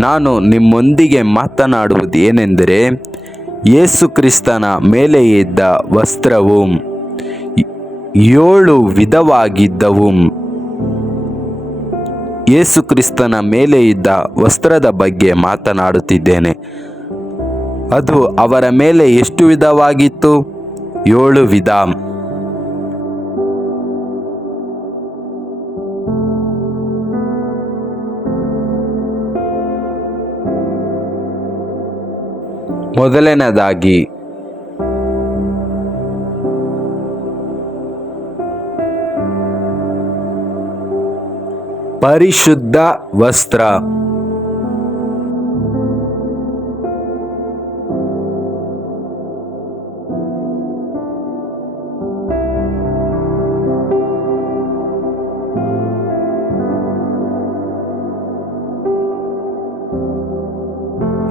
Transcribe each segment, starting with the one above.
ನಾನು ನಿಮ್ಮೊಂದಿಗೆ ಮಾತನಾಡುವುದೇನೆಂದರೆ, ಯೇಸು ಕ್ರಿಸ್ತನ ಮೇಲೆ ಇದ್ದ ವಸ್ತ್ರವು 7 ವಿಧವಾಗಿದ್ದವು. ಯೇಸು ಕ್ರಿಸ್ತನ ಮೇಲೆ ಇದ್ದ ವಸ್ತ್ರದ ಬಗ್ಗೆ ಮಾತನಾಡುತ್ತಿದ್ದೇನೆ. ಅದು ಅವರ ಮೇಲೆ ಎಷ್ಟು ವಿಧವಾಗಿತ್ತು? 7 ವಿಧ. ಮೊದಲನೇದಾಗಿ ಪರಿಶುದ್ಧ ವಸ್ತ್ರ.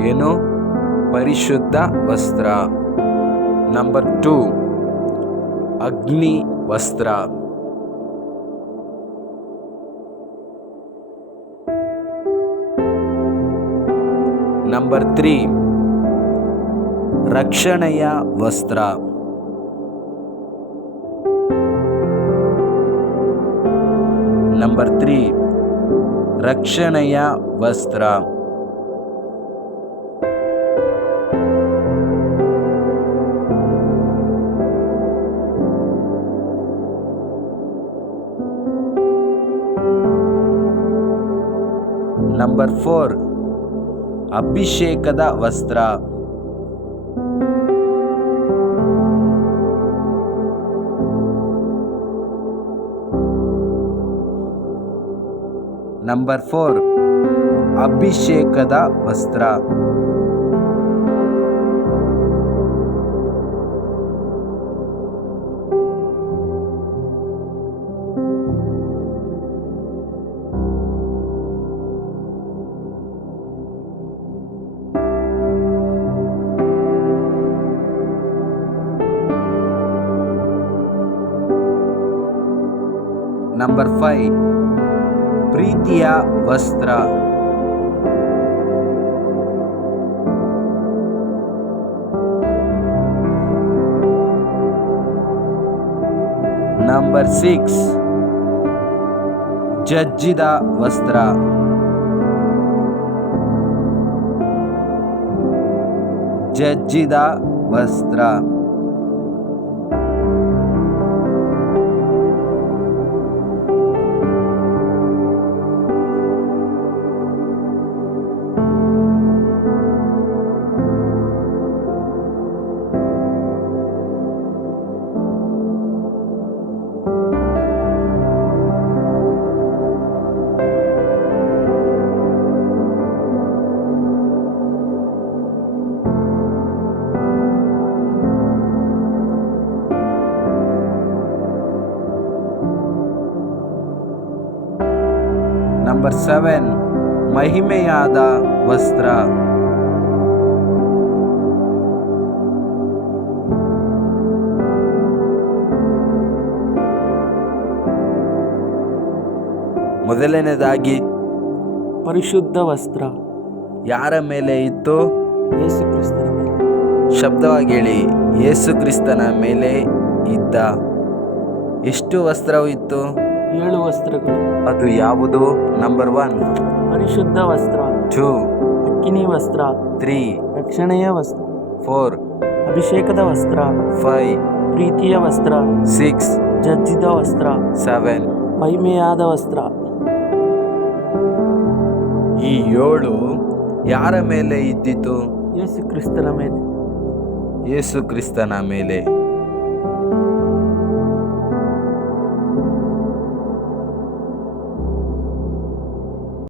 ಏನು? ಪರಿಶುದ್ಧ ವಸ್ತ್ರ. ನಂಬರ್ 2 ಅಗ್ನಿ ವಸ್ತ್ರ. ನಂಬರ್ 3 ರಕ್ಷಣೆಯ ವಸ್ತ್ರ. ನಂಬರ್ 3 ರಕ್ಷಣೆಯ ವಸ್ತ್ರ. ನಂಬರ್ 4 ಅಭಿಷೇಕದ ವಸ್ತ್ರ. ನಂಬರ್ 4 ಅಭಿಷೇಕದ ವಸ್ತ್ರ. ನಂಬರ್ 5 ಪ್ರೀತಿಯ ವಸ್ತ್ರ. ನಂಬರ್ 6 ಜಜ್ಜಿದ ವಸ್ತ್ರ. ಜಜ್ಜಿದ ವಸ್ತ್ರ. ನಂಬರ್ 7 ಮಹಿಮೆಯಾದ ವಸ್ತ್ರ. ಮೊದಲನೇದಾಗಿ ಪರಿಶುದ್ಧ ವಸ್ತ್ರ ಯಾರ ಮೇಲೆ ಇತ್ತು? ಯೇಸು ಕ್ರಿಸ್ತನ ಮೇಲೆ. ಶಬ್ದವಾಗಿ ಹೇಳಿ. ಯೇಸು ಕ್ರಿಸ್ತನ ಮೇಲೆ ಇದ್ದ ಎಷ್ಟು ವಸ್ತ್ರವು ಇತ್ತು? 7 ವಸ್ತ್ರಗಳು. ಅದು ಯಾವುದು? ನಂಬರ್ 1 ಪರಿಶುದ್ಧ ವಸ್ತ್ರ. 2 ಅಗ್ನಿ ವಸ್ತ್ರ. 3 ರಕ್ಷಣೆಯ ವಸ್ತ್ರ. 4 ಅಭಿಷೇಕದ ವಸ್ತ್ರ. 5 ಪ್ರೀತಿಯ ವಸ್ತ್ರ. 6 ಜಜ್ಜಿದ ವಸ್ತ್ರ. 7 ಮಹಿಮೆಯಾದ ವಸ್ತ್ರ. ಈ 7 ಯಾರ ಮೇಲೆ ಇದ್ದಿತು? ಯೇಸು ಕ್ರಿಸ್ತನ ಮೇಲೆ. ಯೇಸು ಕ್ರಿಸ್ತನ ಮೇಲೆ.